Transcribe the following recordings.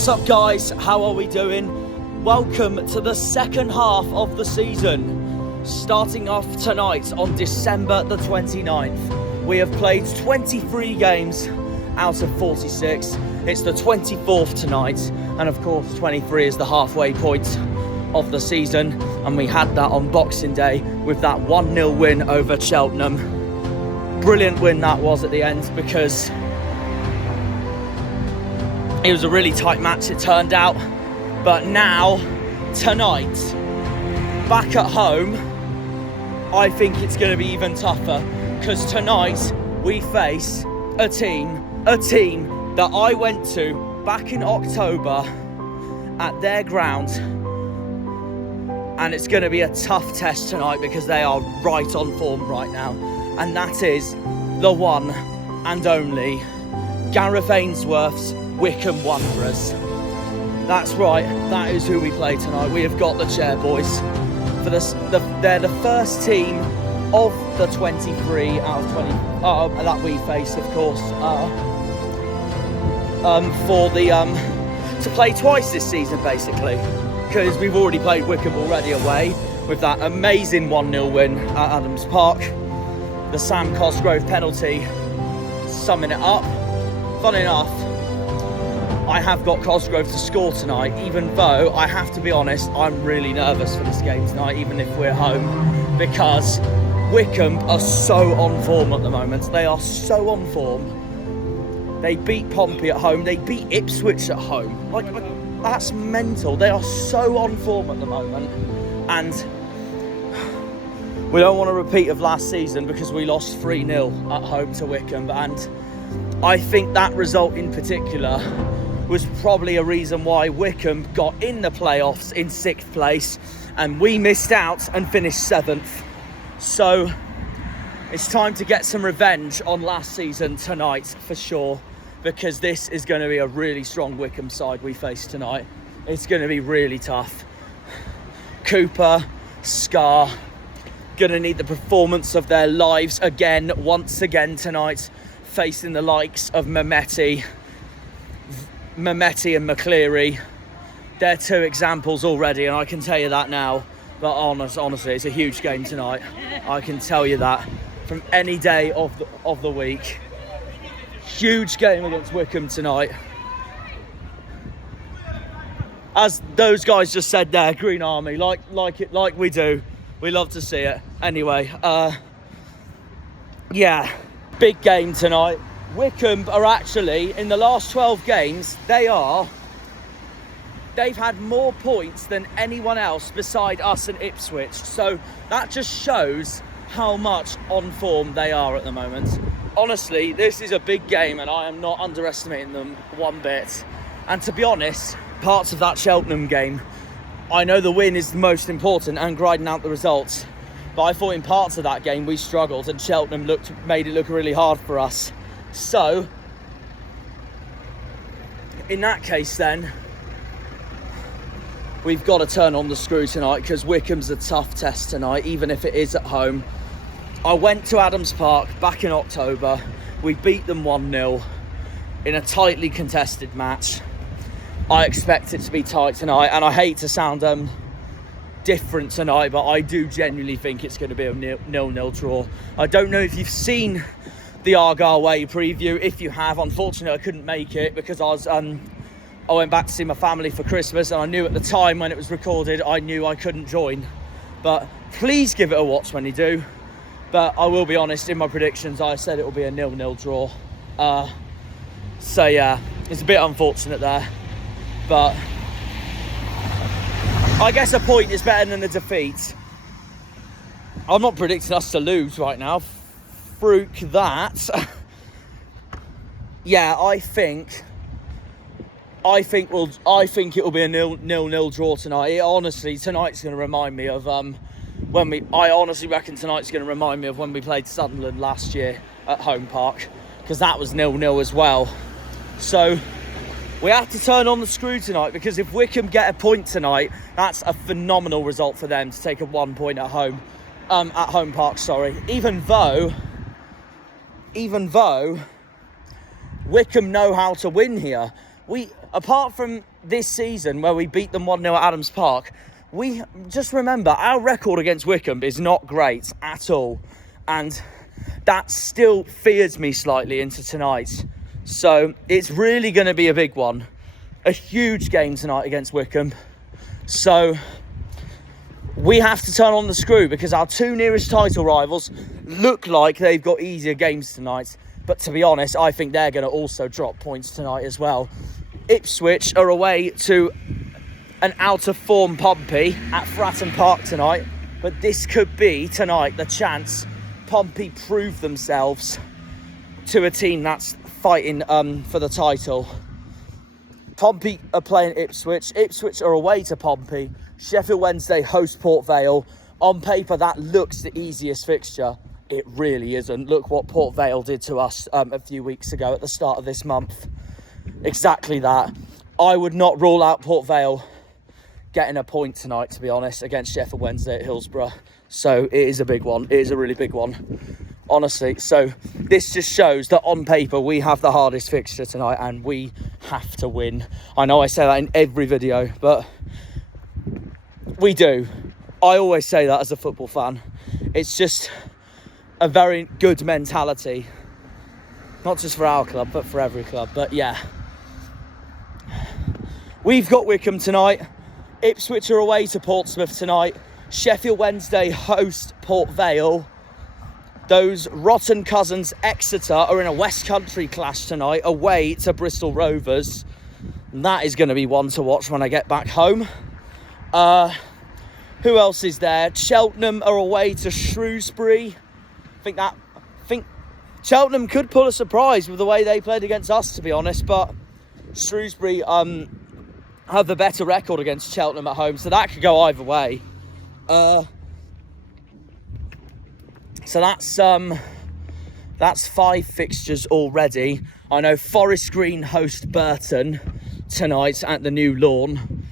What's up guys, how are we doing? Welcome to the second half of the season. Starting off tonight on December the 29th. We have played 23 games out of 46. It's the 24th tonight, and of course 23 is the halfway point of the season, and we had that on Boxing Day with that 1-0 win over Cheltenham. Brilliant win that was at the end, because it was a really tight match, it turned out. But now, tonight, back at home, I think it's going to be even tougher, because tonight we face a team that I went to back in October at their ground, and it's going to be a tough test tonight because they are right on form right now, and that is the one and only Gareth Ainsworth's Wycombe Wanderers. That's right, that is who we play tonight. We have got the chair, boys. For this, they're the first team of the 23 out of 20 that we face, of course, to play twice this season, basically, because we've already played Wycombe already away with that amazing 1-0 win at Adams Park. The Sam Cosgrove penalty summing it up. Fun enough, I have got Cosgrove to score tonight, even though I have to be honest, I'm really nervous for this game tonight, even if we're home, because Wycombe are so on form at the moment. They are so on form. They beat Pompey at home, they beat Ipswich at home. Like, that's mental. They are so on form at the moment, and we don't want a repeat of last season because we lost 3-0 at home to Wycombe, and I think that result in particular was probably a reason why Wycombe got in the playoffs in 6th place and we missed out and finished 7th. So it's time to get some revenge on last season tonight for sure, because this is going to be a really strong Wycombe side we face tonight. It's going to be really tough. Cooper, Scar, going to need the performance of their lives once again tonight, facing the likes of Mehmeti and McCleary. They're two examples already, and I can tell you that now. But honestly, it's a huge game tonight. I can tell you that from any day of the week. Huge game against Wycombe tonight. As those guys just said there, Green Army, like we do. We love to see it. Anyway, yeah. Big game tonight. Wycombe are actually, in the last 12 games, they've had more points than anyone else beside us and Ipswich. So that just shows how much on form they are at the moment. Honestly, this is a big game and I am not underestimating them one bit. And to be honest, parts of that Cheltenham game, I know the win is the most important and grinding out the results, but I thought in parts of that game we struggled and Cheltenham made it look really hard for us. So, in that case then, we've got to turn on the screw tonight, because Wycombe's a tough test tonight, even if it is at home. I went to Adams Park back in October. We beat them 1-0 in a tightly contested match. I expect it to be tight tonight, and I hate to sound different tonight, but I do genuinely think it's going to be a 0-0 draw. I don't know if you've seen the Argyle Way preview. If you have, unfortunately I couldn't make it because I went back to see my family for Christmas, and I knew at the time when it was recorded I knew I couldn't join. But please give it a watch when you do. But I will be honest, in my predictions I said it will be a 0-0 draw. So yeah, it's a bit unfortunate there, but I guess a point is better than a defeat. I'm not predicting us to lose right now. Fruit that. Yeah, I think it will be a 0-0 draw tonight. Tonight's going to remind me of I honestly reckon tonight's going to remind me of when we played Sunderland last year at Home Park, because that was 0-0 as well. So we have to turn on the screw tonight, because if Wycombe get a point tonight, that's a phenomenal result for them to take a 1 point at home, at Home Park. Sorry, even though Wycombe know how to win here. Apart from this season where we beat them 1-0 at Adams Park, we just remember our record against Wycombe is not great at all. And that still fears me slightly into tonight. So it's really going to be a big one. A huge game tonight against Wycombe. So we have to turn on the screw because our two nearest title rivals look like they've got easier games tonight. But to be honest, I think they're going to also drop points tonight as well. Ipswich are away to an out-of-form Pompey at Fratton Park tonight. But this could be, tonight, the chance Pompey prove themselves to a team that's fighting for the title. Pompey are playing Ipswich. Ipswich are away to Pompey. Sheffield Wednesday host Port Vale. On paper, that looks the easiest fixture. It really isn't. Look what Port Vale did to us a few weeks ago at the start of this month. Exactly that. I would not rule out Port Vale getting a point tonight, to be honest, against Sheffield Wednesday at Hillsborough. So it is a big one. It is a really big one, honestly. So this just shows that on paper we have the hardest fixture tonight and we have to win. I know I say that in every video, but we do. I always say that as a football fan. It's just a very good mentality. Not just for our club, but for every club. But yeah. We've got Wycombe tonight. Ipswich are away to Portsmouth tonight. Sheffield Wednesday host Port Vale. Those rotten cousins Exeter are in a West Country clash tonight, away to Bristol Rovers. And that is going to be one to watch when I get back home. Who else is there? Cheltenham are away to Shrewsbury. I think Cheltenham could pull a surprise with the way they played against us, to be honest. But Shrewsbury have the better record against Cheltenham at home, so that could go either way. So that's 5 fixtures already. I know Forest Green host Burton tonight at the New Lawn.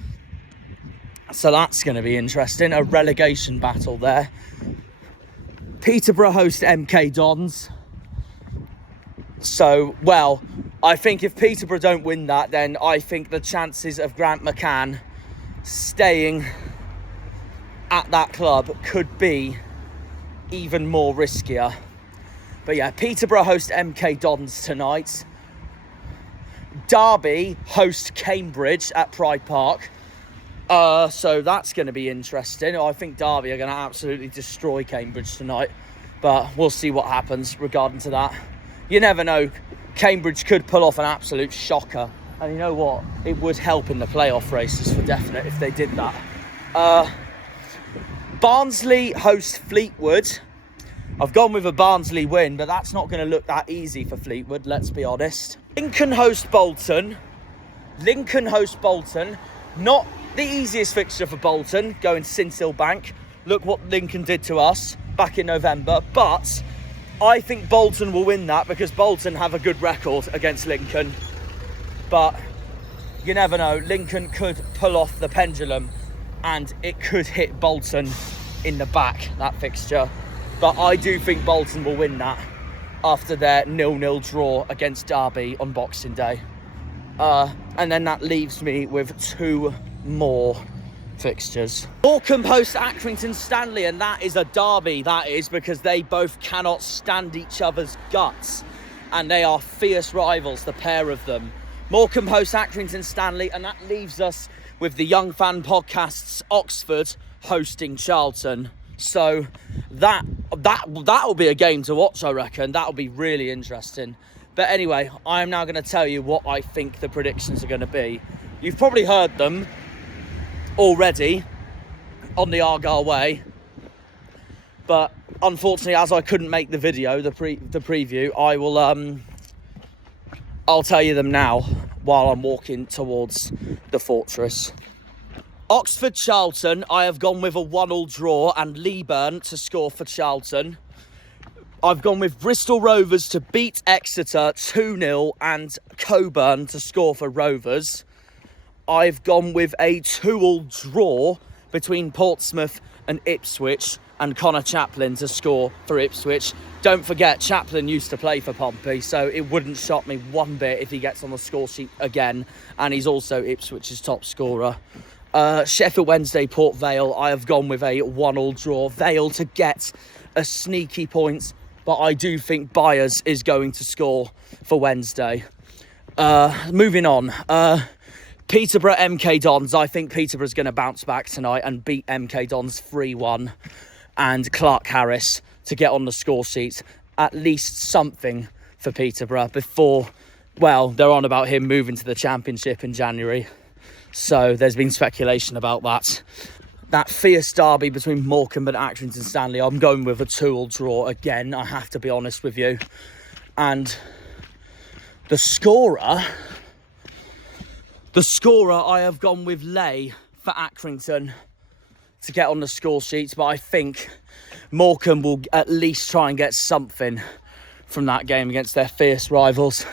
So that's going to be interesting. A relegation battle there. Peterborough host MK Dons. So, well, I think if Peterborough don't win that, then I think the chances of Grant McCann staying at that club could be even more riskier. But yeah, Peterborough host MK Dons tonight. Derby host Cambridge at Pride Park. So that's going to be interesting. I think Derby are going to absolutely destroy Cambridge tonight. But we'll see what happens regarding to that. You never know. Cambridge could pull off an absolute shocker. And you know what? It would help in the playoff races for definite if they did that. Barnsley host Fleetwood. I've gone with a Barnsley win, but that's not going to look that easy for Fleetwood, let's be honest. Lincoln host Bolton. Not the easiest fixture for Bolton, going to Sincil Bank. Look what Lincoln did to us back in November. But I think Bolton will win that because Bolton have a good record against Lincoln. But you never know. Lincoln could pull off the pendulum and it could hit Bolton in the back, that fixture. But I do think Bolton will win that after their 0-0 draw against Derby on Boxing Day. And then that leaves me with 2 more fixtures. Morecambe host Accrington Stanley, and that is a derby, that is, because they both cannot stand each other's guts. And they are fierce rivals, the pair of them. Morecambe host Accrington Stanley, and that leaves us with the Young Fan Podcast's Oxford hosting Charlton. So that will be a game to watch, I reckon. That'll be really interesting. But anyway, I am now going to tell you what I think the predictions are going to be. You've probably heard them already on the Argyle Way. But unfortunately, as I couldn't make the video, the preview, I'll tell you them now while I'm walking towards the fortress. Oxford Charlton, I have gone with a 1-1 draw and Leeburn to score for Charlton. I've gone with Bristol Rovers to beat Exeter 2-0 and Coburn to score for Rovers. I've gone with a 2-2 draw between Portsmouth and Ipswich, and Connor Chaplin to score for Ipswich. Don't forget, Chaplin used to play for Pompey, so it wouldn't shock me one bit if he gets on the score sheet again, and he's also Ipswich's top scorer. Sheffield Wednesday, Port Vale, I have gone with a 1-1 draw. Vale to get a sneaky point, but I do think Byers is going to score for Wednesday. Moving on, Peterborough MK Dons. I think Peterborough's going to bounce back tonight and beat MK Dons 3-1, and Clark Harris to get on the score sheet. At least something for Peterborough before, well, they're on about him moving to the Championship in January. So there's been speculation about that. That fierce derby between Morecambe and Accrington Stanley, I'm going with a 2-2 draw again, I have to be honest with you. And the scorer, I have gone with Lay for Accrington to get on the score sheet, but I think Morecambe will at least try and get something from that game against their fierce rivals,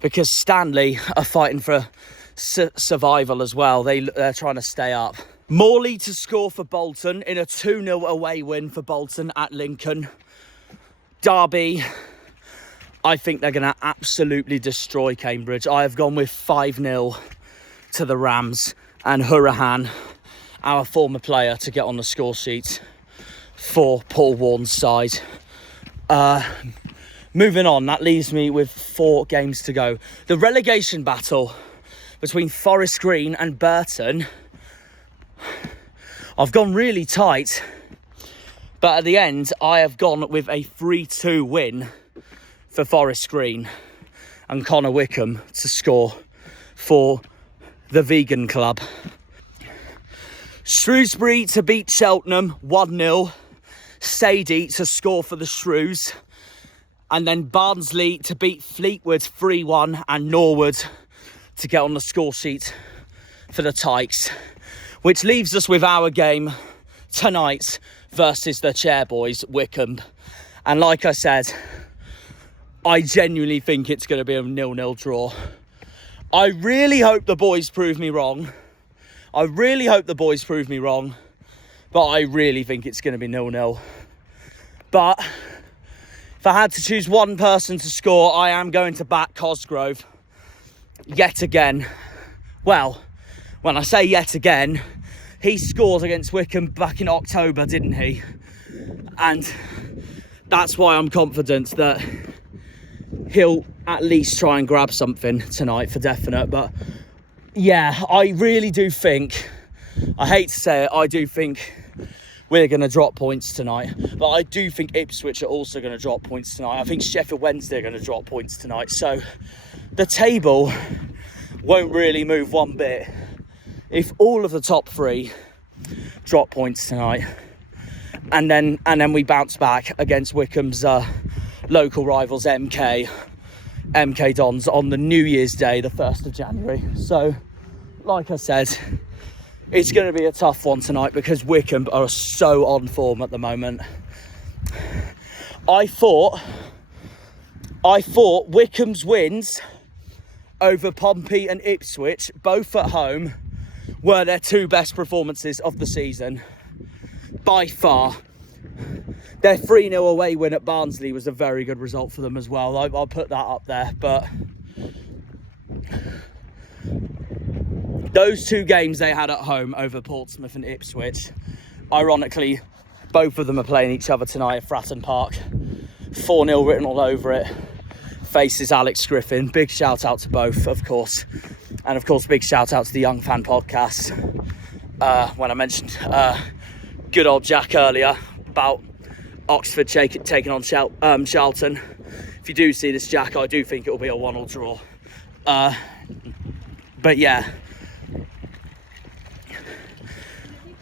because Stanley are fighting for survival as well. They're trying to stay up. Morley to score for Bolton in a 2-0 away win for Bolton at Lincoln. Derby, I think they're going to absolutely destroy Cambridge. I have gone with 5-0 to the Rams, and Hurahan, our former player, to get on the score sheet for Paul Warne's side. Moving on, that leaves me with 4 games to go. The relegation battle between Forest Green and Burton, I've gone really tight, but at the end I have gone with a 3-2 win for Forest Green and Connor Wickham to score for the Vegan Club. Shrewsbury to beat Cheltenham 1-0, Sadie to score for the Shrews, and then Barnsley to beat Fleetwood 3-1, and Norwood to get on the score sheet for the Tykes, which leaves us with our game tonight versus the Chairboys, Wycombe. And like I said, I genuinely think it's going to be a 0-0 draw. I really hope the boys prove me wrong. But I really think it's going to be 0-0. But if I had to choose one person to score, I am going to back Cosgrove yet again. Well, when I say yet again, he scored against Wycombe back in October, didn't he? And that's why I'm confident that he'll at least try and grab something tonight for definite. But yeah, I really do think, I hate to say it, I do think we're going to drop points tonight. But I do think Ipswich are also going to drop points tonight. I think Sheffield Wednesday are going to drop points tonight. So the table won't really move one bit if all of the top 3 drop points tonight, and then we bounce back against Wycombe's local rivals MK Dons on the New Year's Day, the 1st of January. So like I said, it's going to be a tough one tonight because Wycombe are so on form at the moment. I thought Wycombe's wins over Pompey and Ipswich, both at home, were their 2 best performances of the season, by far. Their 3-0 away win at Barnsley was a very good result for them as well. I'll put that up there. But those 2 games they had at home over Portsmouth and Ipswich, ironically, both of them are playing each other tonight at Fratton Park. 4-0 written all over it. Faces Alex Griffin. Big shout out to both, of course. And of course, big shout out to the Young Fan podcast. When I mentioned good old Jack earlier about Oxford taking on Charlton. If you do see this, Jack, I do think it will be a 1-1 draw. But yeah,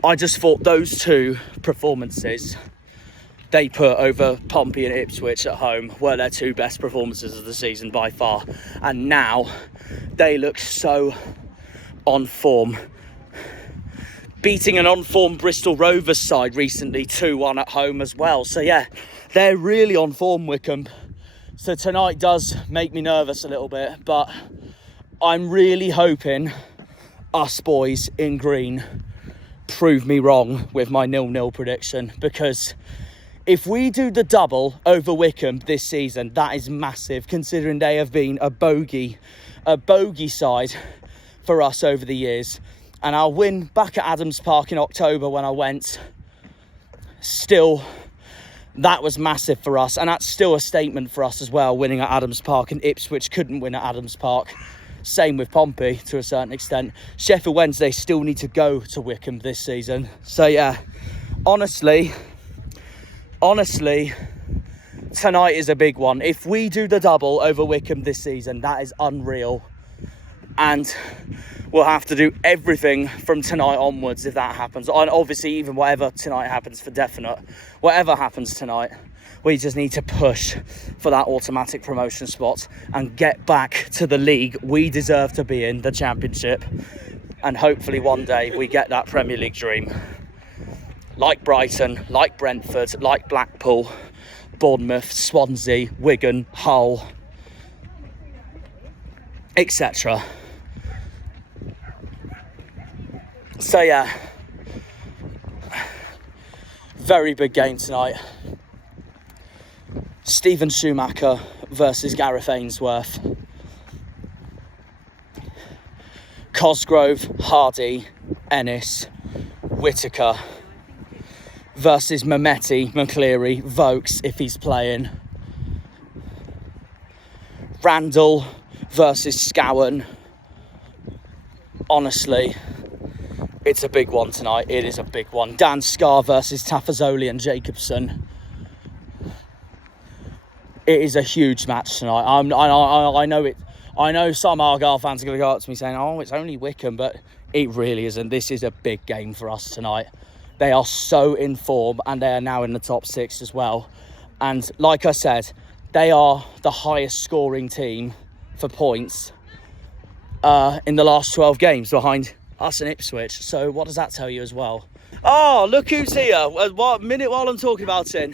I just thought those 2 performances they put over Pompey and Ipswich at home were their 2 best performances of the season by far. And now they look so on form. Beating an on-form Bristol Rovers side recently 2-1 at home as well. So yeah, they're really on form, Wycombe. So tonight does make me nervous a little bit, but I'm really hoping us boys in green prove me wrong with my 0-0 prediction, because if we do the double over Wycombe this season, that is massive, considering they have been a bogey side for us over the years. And our win back at Adams Park in October when I went, still, that was massive for us. And that's still a statement for us as well, winning at Adams Park. And Ipswich couldn't win at Adams Park. Same with Pompey to a certain extent. Sheffield Wednesday still need to go to Wycombe this season. So yeah, honestly, tonight is a big one. If we do the double over Wycombe this season, that is unreal. And we'll have to do everything from tonight onwards if that happens. And obviously, even whatever tonight happens for definite, whatever happens tonight, we just need to push for that automatic promotion spot and get back to the league we deserve to be in, the Championship. And hopefully one day we get that Premier League dream. Like Brighton, like Brentford, like Blackpool, Bournemouth, Swansea, Wigan, Hull, etc. So yeah, very big game tonight. Stephen Schumacher versus Gareth Ainsworth. Cosgrove, Hardy, Ennis, Whittaker versus Mehmeti, McCleary, Vokes if he's playing. Randall versus Scowen. Honestly, it's a big one tonight. It is a big one. Dan Scarr versus Tafazoli and Jacobson. It is a huge match tonight. I know it. I know some Argyle fans are going to go up to me saying, "Oh, it's only Wycombe," but it really isn't. This is a big game for us tonight. They are so in form, and they are now in the top 6 as well. And like I said, they are the highest scoring team for points in the last 12 games, behind us and Ipswich. So what does that tell you as well? Oh, look who's here. What minute while I'm talking about it.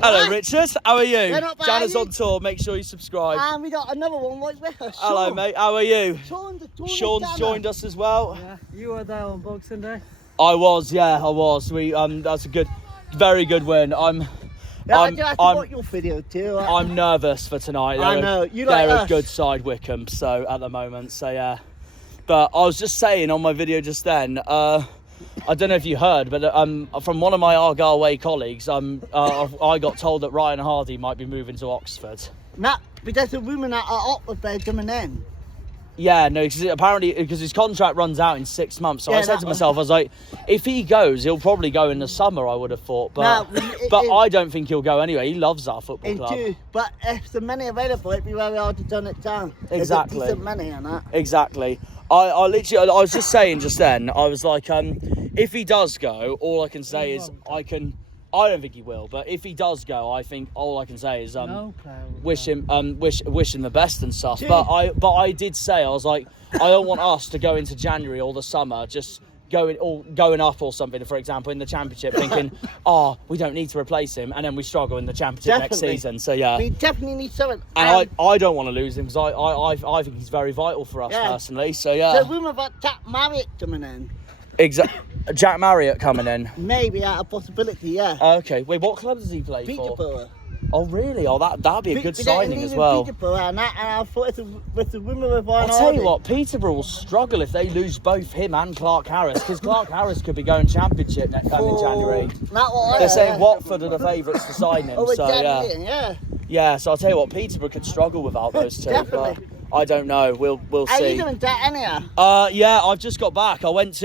Hello, Richard. How are you? Yeah, not bad. Janner's on tour. Make sure you subscribe. And we got another one right with us. Hello, mate. How are you? Sean's joined us as well. Yeah, you were there on Boxing Day. I was. We that's a good, very good win. I do have to watch your video too. I'm nervous for tonight. I know. They're a good side, Wycombe. So at the moment, so yeah. But I was just saying on my video just then. I don't know if you heard, but from one of my Argyle Way colleagues, I got told that Ryan Hardy might be moving to Oxford. Nah, but there's a rumour that Oxford coming in. Yeah, no, because his contract runs out in 6 months. So I said to myself, I was like, if he goes, he'll probably go in the summer, I would have thought. But I don't think he'll go anyway. He loves our football club. But if the money available, it'd be very hard to turn it down. Exactly. There's decent money on that. Exactly. I was just saying just then, I was like, if he does go, all I can say is I don't think he will, but if he does go, I think all I can say is wish him the best and stuff. But I did say, I was like, I don't want us to go into January or the summer just going up or something, for example, in the Championship, thinking, we don't need to replace him, and then we struggle in the Championship next season. So yeah, we definitely need something. And I don't want to lose him, because I think he's very vital for us personally. So yeah. So rumour about Jack Marriott coming in. Jack Marriott coming in. Maybe a possibility, yeah. Okay. Wait, what club does he play for? Peterborough. Oh really? Oh, that'd be a good signing as well. Peterborough, and I thought with the rumour of Ryan I'll tell you what, Peterborough will struggle if they lose both him and Clark Harris, because Clark Harris could be going Championship next time in January. They're saying Watford are the favourites to sign him. So yeah. Yeah, so I'll tell you what, Peterborough could struggle without those two. Definitely. But I don't know. We'll see. Are you doing that anyhow? Yeah, I've just got back. I went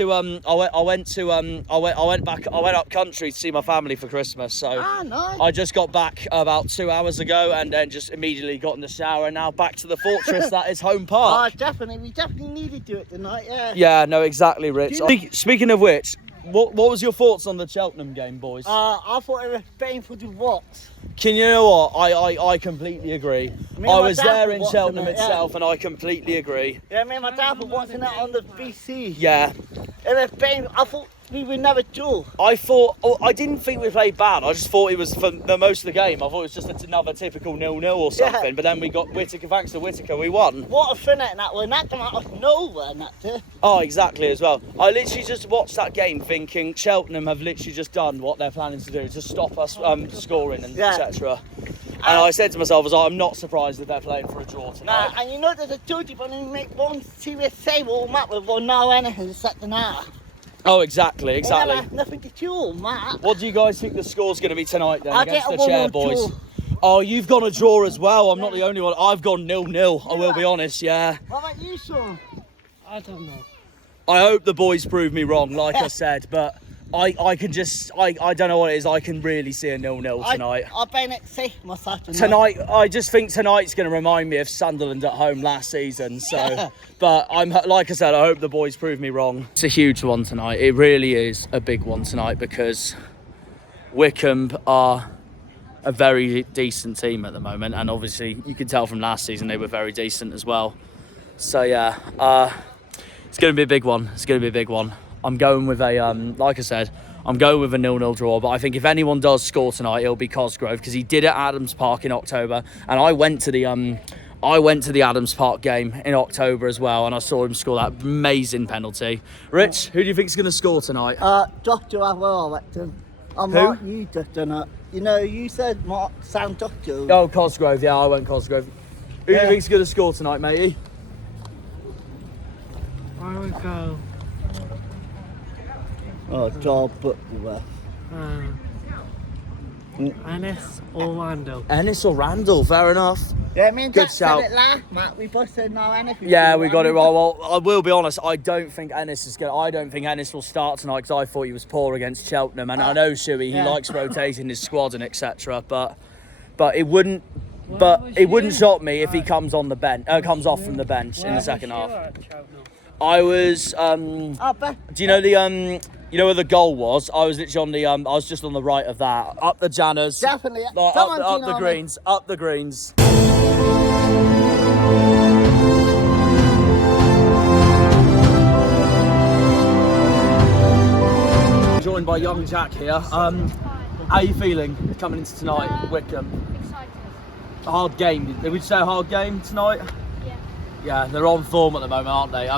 up country to see my family for Christmas. So nice. I just got back about 2 hours ago, and then just immediately got in the shower, and now back to the fortress that is Home Park. Definitely. We definitely needed to do it tonight. Yeah. Yeah. No, exactly, Rich. Speaking of which, what was your thoughts on the Cheltenham game, boys? I thought it was painful to watch. Can you know what? I completely agree. I was there in Cheltenham itself, and I completely agree. Yeah, me and my dad were watching it on the BC. Yeah. It was painful. I thought we would never draw. I didn't think we played bad. I just thought it was for the most of the game. I thought it was just another typical 0-0 or something. Yeah. But then we got Whittaker. Thanks to Whittaker, we won. What a finish that one. That came out of nowhere, that too. Oh, exactly as well. I literally just watched that game thinking Cheltenham have literally just done what they're planning to do to stop us scoring and etc. And I said to myself, I'm not surprised that they're playing for a draw tonight. And you know there's a Georgie when you make one serious save all map with one now anything second half. Oh, exactly. Nothing to chew, Matt. What do you guys think the score's going to be tonight then I against get the a Chair 1-1 boys? draw. Oh, you've gone a draw as well. I'm not the only one. I've gone 0-0. I will be honest, yeah. What about you, Sean? I don't know. I hope the boys prove me wrong, like I said, but I don't know what it is. I can really see a 0-0 tonight. I've been at safe myself Tonight, I just think tonight's going to remind me of Sunderland at home last season. So, but like I said, I hope the boys prove me wrong. It's a huge one tonight. It really is a big one tonight because Wycombe are a very decent team at the moment, and obviously you can tell from last season they were very decent as well. So yeah, it's going to be a big one. It's going to be a big one. I'm going with a, like I said, I'm going with a 0-0 draw, but I think if anyone does score tonight, it'll be Cosgrove, because he did it at Adams Park in October, and I went to the Adams Park game in October as well, and I saw him score that amazing penalty. Rich, who do you think's going to score tonight? Doctor, I reckon. I'm Who? not you, Doctor. You know, you said Mark Sam Doctor. Oh, Cosgrove, yeah, I went Cosgrove. Who do you think's going to score tonight, matey? I would go. Oh, job, but you were. Ennis or Randall. Ennis or Randall, fair enough. Yeah, me and Good Jack said shout. it last, Matt. We both said no anything. Yeah, we got it right. Well, I will be honest. I don't think Ennis will start tonight because I thought he was poor against Cheltenham, and I know Shuey, he likes rotating his squad and etc. But it wouldn't. It wouldn't shock me if he comes on the bench. Comes off from the bench in the second half. I was. Do you know the You know where the goal was? I was literally on the I was just on the right of that, up the Janners. Definitely. Up the greens. Up the greens. Joined by young Jack here. How are you feeling coming into tonight, Wycombe? Excited. A hard game. Would you say a hard game tonight? Yeah. Yeah, they're on form at the moment, aren't they?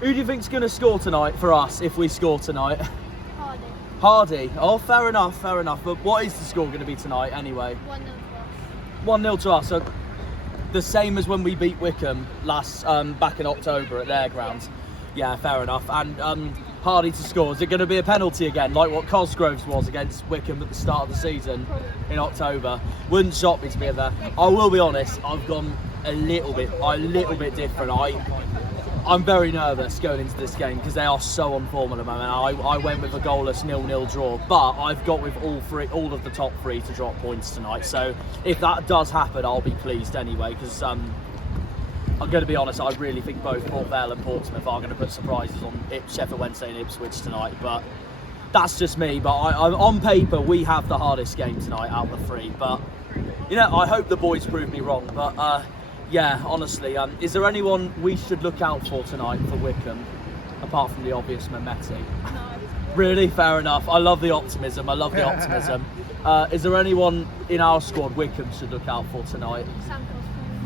Who do you think's going to score tonight for us if we score tonight? Hardy. Hardy. Oh, fair enough, fair enough. But what is the score going to be tonight anyway? 1-0 for us. 1-0 to us. So the same as when we beat Wycombe last back in October at their ground. Yeah, fair enough. And Hardy to score. Is it going to be a penalty again, like what Cosgrove's was against Wycombe at the start of the season in October? Wouldn't shock me to be there. I will be honest. I've gone a little bit different. I'm very nervous going into this game because they are so on form at the moment. I went with a goalless 0-0 draw, but I've got with all of the top three to drop points tonight. So if that does happen, I'll be pleased anyway, because I'm going to be honest, I really think both Port Vale and Portsmouth are going to put surprises on Sheffield Wednesday and Ipswich tonight. But that's just me. But on paper, we have the hardest game tonight out of the three. But you know, I hope the boys prove me wrong. But yeah, honestly, is there anyone we should look out for tonight for Wycombe, apart from the obvious Mehmeti? No. Really? Fair enough. I love the optimism. Is there anyone in our squad Wycombe should look out for tonight? Sam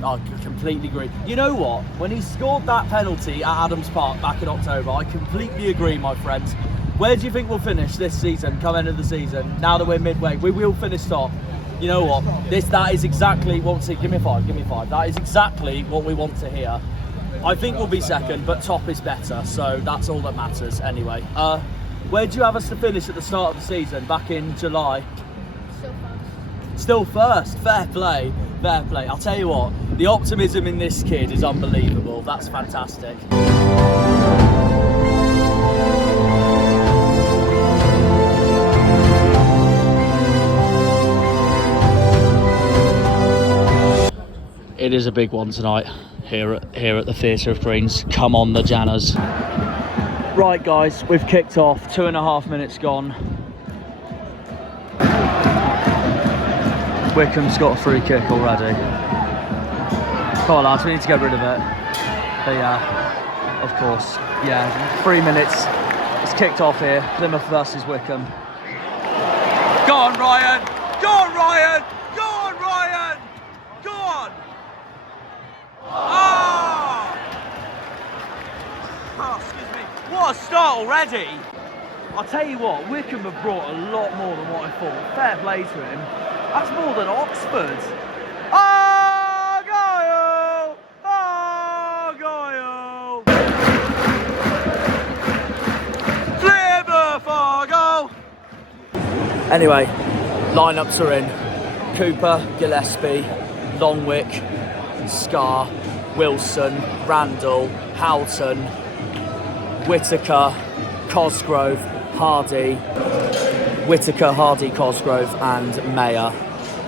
Cosgrove. I completely agree. You know what? When he scored that penalty at Adams Park back in October, I completely agree, my friends. Where do you think we'll finish this season, come end of the season? Now that we're midway, we will finish top. You know what? That is exactly what give me five. That is exactly what we want to hear. I think we'll be second, but top is better, so that's all that matters anyway. Where do you have us to finish at the start of the season, back in July? Still Still first. first. Fair play. Fair play. I'll tell you what, the optimism in this kid is unbelievable. That's fantastic. It is a big one tonight here at the Theatre of Greens. Come on, the Janners. Right, guys, we've kicked off. 2.5 minutes gone. Wycombe's got a free kick already. Come on, lads, we need to get rid of it. But yeah, of course. Yeah, 3 minutes. Let's kicked off here. Plymouth versus Wycombe. Go on, Ryan! Go on, Ryan! Go on, Ryan! Go on! Oh, excuse me. What a start already! I'll tell you what, Wycombe have brought a lot more than what I thought. Fair play to him. That's more than Oxford. Argyle! Argyle! Plymouth Argyle! Anyway, lineups are in. Cooper, Gillespie, Longwick, Scar, Wilson, Randall, Houghton, Whittaker, Cosgrove, Hardy, Whittaker, Hardy, Cosgrove and Mayer.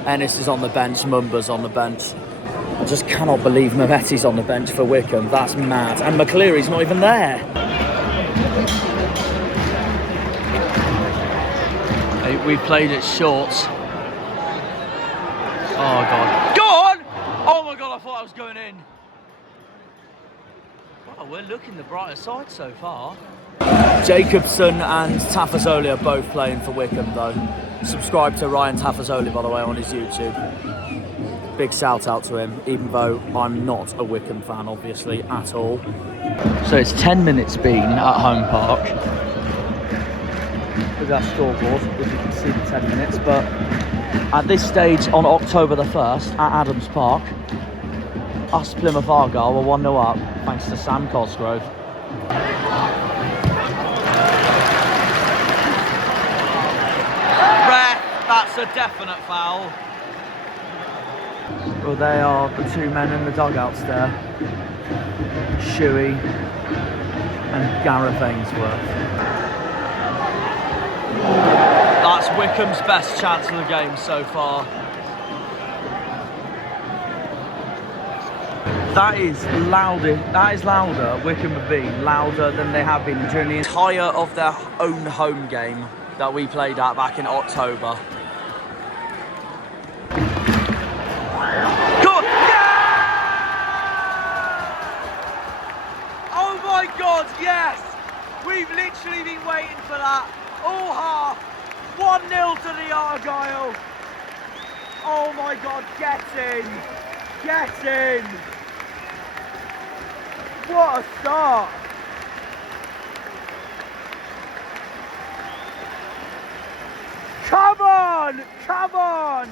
Ennis is on the bench, Mumba's on the bench. I just cannot believe Mehmeti's on the bench for Wycombe. That's mad. And McCleary's not even there. We played it short. Oh God. Go on! Oh my God, I thought I was going in. Well, we're looking the brighter side so far. Jacobson and Tafazoli are both playing for Wycombe though. Subscribe to Ryan Tafazoli, by the way, on his YouTube. Big shout out to him, even though I'm not a Wycombe fan, obviously, at all. So it's 10 minutes been at Home Park. With our scoreboard, if you can see the 10 minutes, but at this stage on October the 1st at Adams Park, us Plymouth Argyle were 1-0 up, thanks to Sam Cosgrove. That's a definite foul. Well, they are the two men in the dugouts there. Shuey and Gareth Ainsworth. That's Wycombe's best chance of the game so far. That is louder, Wycombe have been louder than they have been during the entire of their own home game that we played at back in October. Good! Yeah! Oh my God, yes! We've literally been waiting for that all half. 1-0 to the Argyle. Oh my God, get in! Get in! What a start! Come on! Come on!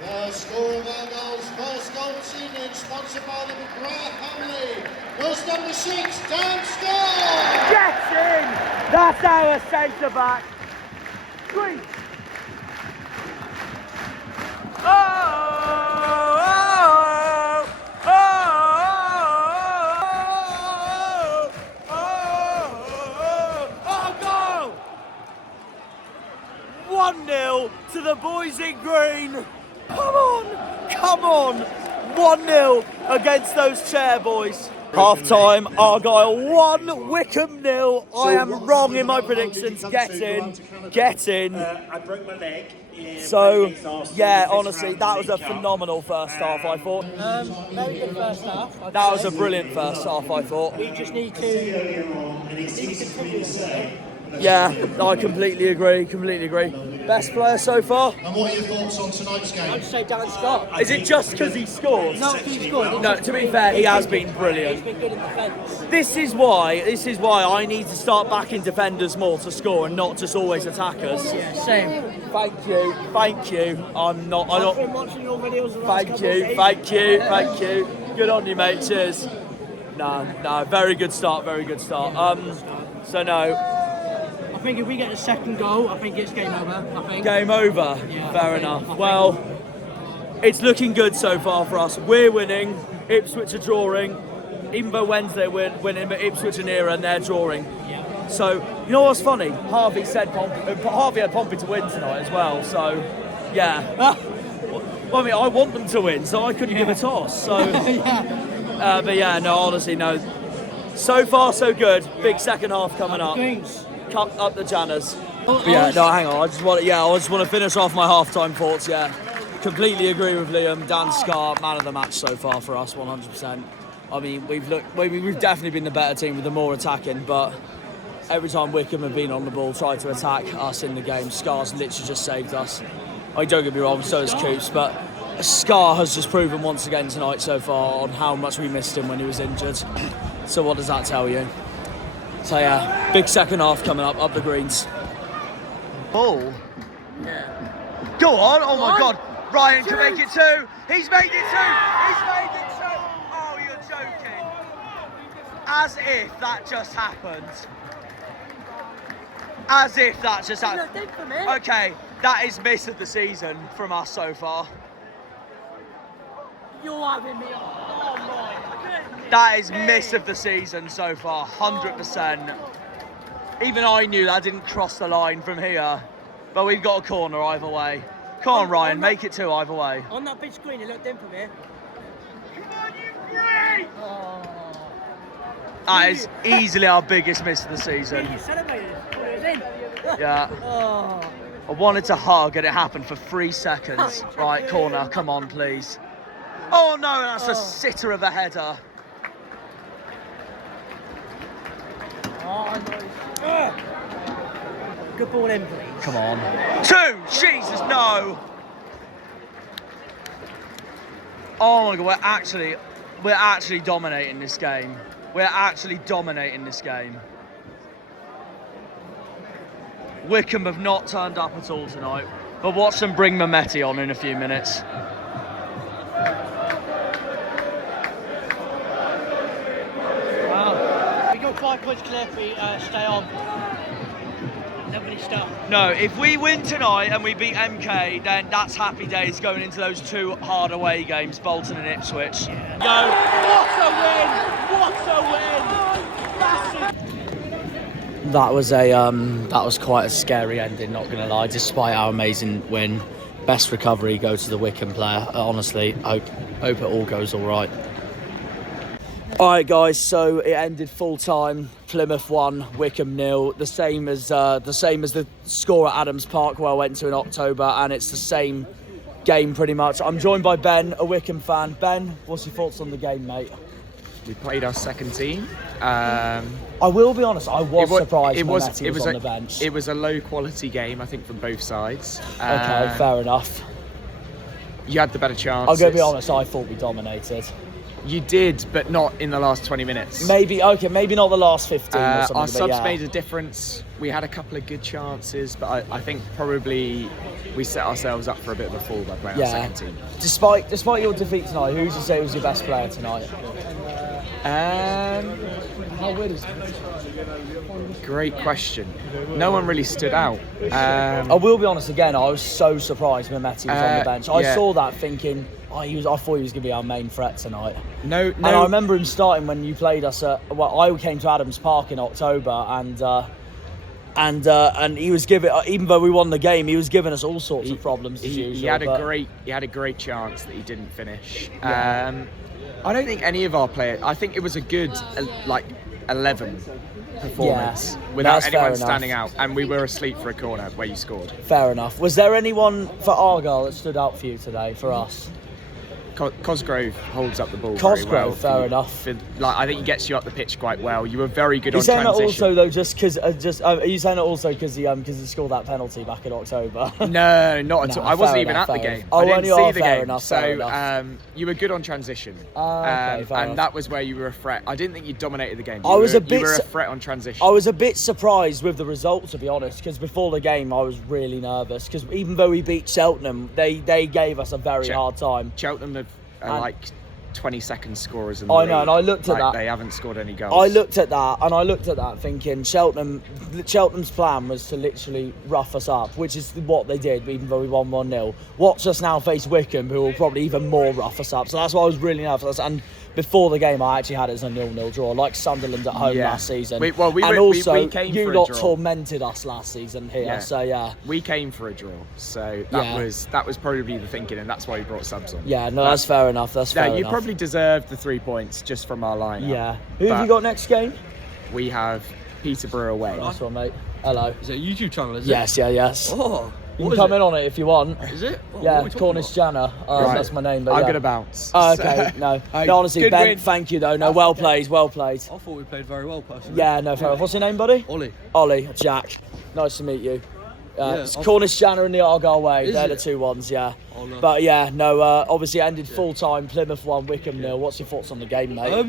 The score of Argyle's first goal this evening, sponsored by the McGrath family, was number 6, Dan Scott! Get in! That's our centre-back. Sweet! Oh! Goal! 1-0 to the boys in green. Come on, come on. 1-0 against those chair boys. Half time, Argyle 1, Wycombe 0. I am wrong in my predictions. Get in, get in. I broke my leg. So, yeah, honestly, that was a phenomenal first half, I thought. Very good first half. That was a brilliant first half, I thought. We just need to continue. Yeah, I completely agree, Best player so far? And what are your thoughts on tonight's game? I'd say Dan Scott. Is it just because he scored? No, he scored. No, to be fair, he has been He's brilliant. been good in defence. This is why I need to start backing defenders more to score and not just always attackers. Yeah, same. Thank you. I've been watching your videos the last couple of days. Thank you. Good on you, mate. Cheers. No, very good start. So no. I think if we get the second goal, I think it's game over. Game over. Yeah, Fair enough. Well, it's looking good so far for us. We're winning. Ipswich are drawing. Even though Wednesday we're winning, but Ipswich are near and they're drawing. Yeah. So, you know what's funny? Harvey had Pompey to win tonight as well. So, yeah. Well, I mean, I want them to win, so I couldn't give a toss. So, but yeah, no, honestly, no. So far, so good. Big second half coming up. Cut up the Janners. But yeah, no, hang on. I just want to finish off my half-time thoughts. Yeah, completely agree with Liam. Dan Scar, man of the match so far for us, 100%. I mean, we've definitely been the better team with the more attacking, but every time Wycombe have been on the ball, tried to attack us in the game, Scar's literally just saved us. Don't get me wrong, so has Coops, but Scar has just proven once again tonight so far on how much we missed him when he was injured. So what does that tell you? So yeah, big second half coming up the greens. Ball. Yeah. Go on! Oh my God! Ryan can make it 2. He's made it 2. He's made it 2. Oh, you're joking! As if that just happened. As if that just happened. Okay, that is miss of the season from us so far. You're having me on. Oh my goodness. That is miss of the season so far, 100%. Even I knew that didn't cross the line from here, but we've got a corner either way. Come on, Ryan, make it 2 either way. On that big screen, it looked in from here. Come on, you freak! Oh. That is easily our biggest miss of the season. You celebrated it was in. Yeah. Oh. I wanted to hug and it happened for 3 seconds. Right, corner, come on, please. Oh no, that's a sitter of a header. Oh, nice. Good ball in, please. Come on. 2! Jesus, no! Oh my God, we're actually dominating this game. We're actually dominating this game. Wycombe have not turned up at all tonight, but watch them bring Mehmeti on in a few minutes. Wow. We got 5 points clear if we stay on. Nobody stop. No, if we win tonight and we beat MK, then that's happy days going into those 2 hard away games, Bolton and Ipswich. Yeah. Go! What a win! What a win! That was quite a scary ending, not gonna lie. Despite our amazing win, best recovery go to the Wycombe player. Honestly, hope it all goes all right. All right, guys. So it ended full time. Plymouth 1, Wycombe 0. The same as the score at Adams Park where I went to in October, and it's the same game pretty much. I'm joined by Ben, a Wycombe fan. Ben, what's your thoughts on the game, mate? We played our second team. I will be honest, I was surprised Mehmeti was on the bench. It was a low quality game, I think, from both sides. Okay, fair enough. You had the better chance. I'm going to be honest, I thought we dominated. You did, but not in the last 20 minutes. Maybe not the last 15 or something. Our subs yeah. made a difference. We had a couple of good chances, but I think probably we set ourselves up for a bit of a fall by playing our second team. Despite your defeat tonight, who would you say was your best player tonight? How weird is it? Great question. No one really stood out. I will be honest again, I was so surprised Mehmeti was on the bench. I saw that thinking, I thought he was going to be our main threat tonight. No. And I remember him starting when you played us I came to Adams Park in October and he was giving, even though we won the game, he was giving us all sorts of problems as usual. He had a great chance that he didn't finish. Yeah. I don't think any of our players. I think it was a good 11 performance without anyone standing out, and we were asleep for a corner where you scored. Fair enough. Was there anyone for Argyle that stood out for you today, for us? Cosgrove holds up the ball Cosgrove, very well. fair enough. I think he gets you up the pitch quite well. You were very good on Are transition. you saying that also because he scored that penalty back in October? No, not at all. I wasn't even at the game. I didn't see the game. So you were good on transition. Okay, and that was where you were a threat. I didn't think you dominated the game. You were a threat on transition. I was a bit surprised with the result, to be honest, because before the game I was really nervous, because even though we beat Cheltenham, they gave us a very hard time. Cheltenham are like 20-second scorers in the league. I know, and I looked at that. They haven't scored any goals. I looked at that thinking Cheltenham's plan was to literally rough us up, which is what they did, even though we won 1-0. Watch us now face Wycombe, who will probably even more rough us up. So that's why I was really nervous. And before the game, I actually had it as a 0-0 draw, like Sunderland at home last season. We came you for lot a draw. Tormented us last season here, so yeah. We came for a draw, so that was probably the thinking, and that's why we brought subs on. Yeah, no, that's fair enough. You probably deserved the 3 points just from our lineup. Yeah. Who have you got next game? We have Peterborough away. Nice one, mate. Hello. Is it a YouTube channel, is it? Yes. Oh, You can come in on it if you want. Is it? Oh, Yeah, Cornish Janner. That's my name. But I'm yeah. going to bounce. Oh, okay, no. No, honestly, Good Ben, win. thank you, though. No, well played, well played. I thought we played very well, personally. Yeah, no, fair enough. What's your name, buddy? Ollie. Ollie, Jack. Nice to meet you. Yeah, It's Cornish Janner and the Argyle Way. Is They're it? the two ones, yeah. Oh, no. But yeah, no, obviously it ended full-time. Plymouth 1, Wycombe 0. What's your thoughts on the game, mate?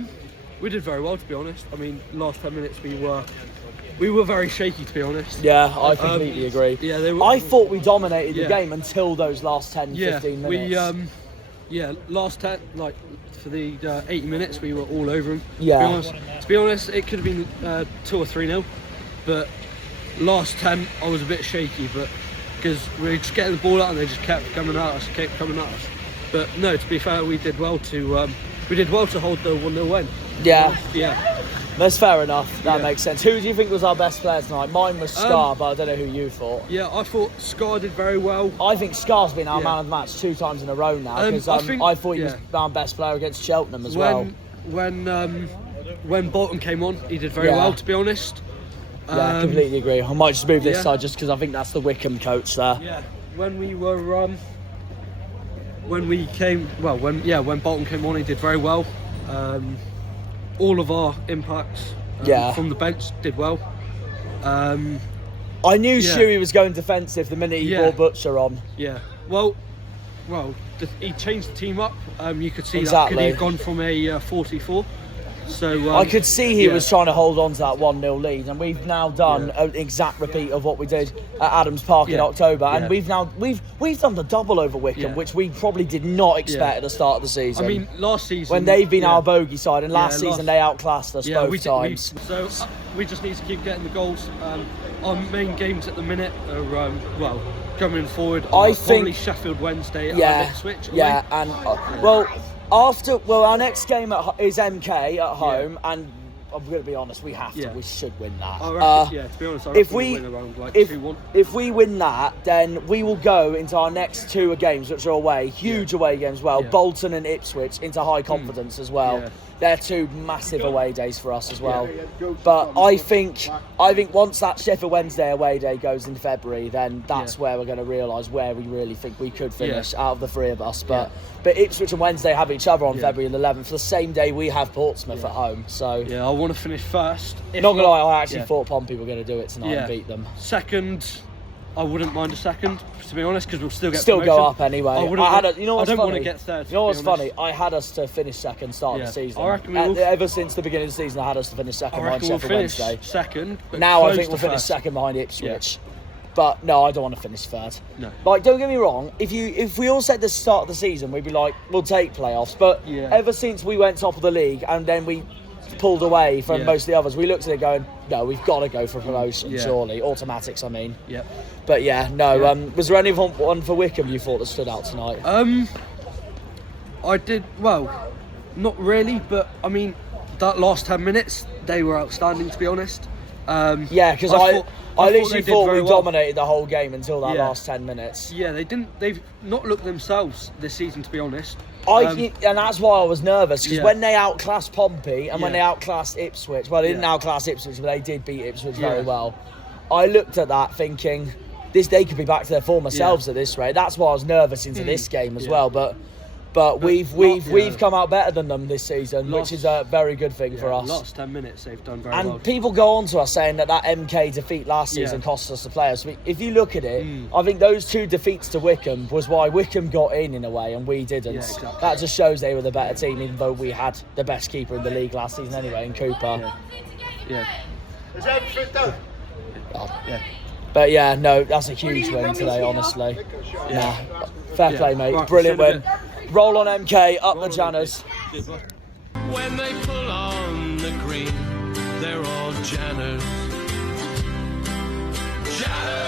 We did very well, to be honest. I mean, last 10 minutes we were very shaky, to be honest. Yeah, I completely agree. Yeah, I thought we dominated the Yeah. game until those last 10, 15 minutes. Last 10, like for the 80 minutes, we were all over them. Yeah. To be honest, it could have been 2 or 3-0, but last 10 I was a bit shaky, but because we were just getting the ball out and they just kept coming at us. But no, to be fair, we did well to hold the 1-0 win. Yeah. Yeah. That's fair enough. That Yeah. makes sense. Who do you think was our best player tonight? Mine was Scar, but I don't know who you thought. Yeah, I thought Scar did very well. I think Scar's been our Yeah. man of the match 2 times in a row now, because I I, think- thought he was our best player against Cheltenham as well. When Bolton came on, he did very Yeah. well, to be honest. Yeah, completely agree. I might just move this yeah. side just because I think that's the Wycombe coach there. Yeah, when Bolton came on, he did very well. All of our impacts from the bench did well. I knew Yeah. Shuey was going defensive the minute he Yeah. brought Butcher on. Yeah, well, he changed the team up. You could see Exactly. that could he have gone from a 44. So I could see he yeah. was trying to hold on to that 1-0 lead, and we've now done an exact repeat of what we did at Adams Park in Yeah. October, and Yeah. we've done the double over Wycombe, Yeah. which we probably did not expect Yeah. at the start of the season. I mean, last season when they've been yeah. our bogey side, and last Yeah, season they outclassed us both times. So we just need to keep getting the goals. Our main games at the minute are coming forward. I Probably think Sheffield Wednesday yeah, and Ipswich. yeah, and our next game is MK at home, and I'm going to be honest, we have to. Yeah. We should win that. I reckon, to be honest, I reckon if we'll win around like if 2-1. if we win that, then we will go into our next 2 games, which are away, huge away games as well. Yeah. Bolton and Ipswich into high confidence as well. Yeah. They're 2 massive away days for us as well. But I think once that Sheffield Wednesday away day goes in February, then that's where we're going to realise where we really think we could finish out of the 3 of us. But Ipswich and Wednesday have each other on February the 11th, the same day we have Portsmouth at home. So Yeah, I want to finish first. If not gonna lie, I actually thought Pompey were going to do it tonight Yeah. and beat them. Second, I wouldn't mind a second, to be honest, because we'll still get Go promotion. up anyway. I You know what's don't funny? want to get third. You know what's to be honest. funny? I had us to finish second start of the season. I reckon we will. Ever since the beginning of the season, I had us to finish second I behind reckon we'll Sheffield finish Wednesday. second. But Now I close think to we'll finish first. second behind Ipswich. But no, I don't want to finish third. No. Like, don't get me wrong. If we all said the start of the season, we'd be like, we'll take playoffs. But ever since we went top of the league and then we pulled away from most of the others, we looked at it going, no, we've got to go for promotion, surely. Automatics, I mean. Yep. But was there any one for Wycombe you thought that stood out tonight? I did, not really, but I mean, that last 10 minutes, they were outstanding, to be honest. Because I literally thought we dominated the whole game until that last 10 minutes. Yeah, they've not looked themselves this season, to be honest. And that's why I was nervous, because Yeah. when they outclassed Pompey and when they outclassed Ipswich, well, they didn't outclass Ipswich, but they did beat Ipswich very well. I looked at that thinking, they could be back to their former selves at this rate. That's why I was nervous into this game as well. But we've come out better than them this season, which is a very good thing for us. Last 10 minutes, they've done very well. And people go on to us saying that MK defeat last season cost us the players. If you look at it, I think those 2 defeats to Wycombe was why Wycombe got in a way and we didn't. Yeah, exactly. That just shows they were the better team, even though we had the best keeper in the league last season anyway, in Cooper. Yeah. Is everything done? But yeah, no, that's a huge win today, honestly. Nah, fair play, mate. Right, Brilliant see you in a win. Roll on MK, up the Janners. When they pull on the green, they're all Janners. Janners!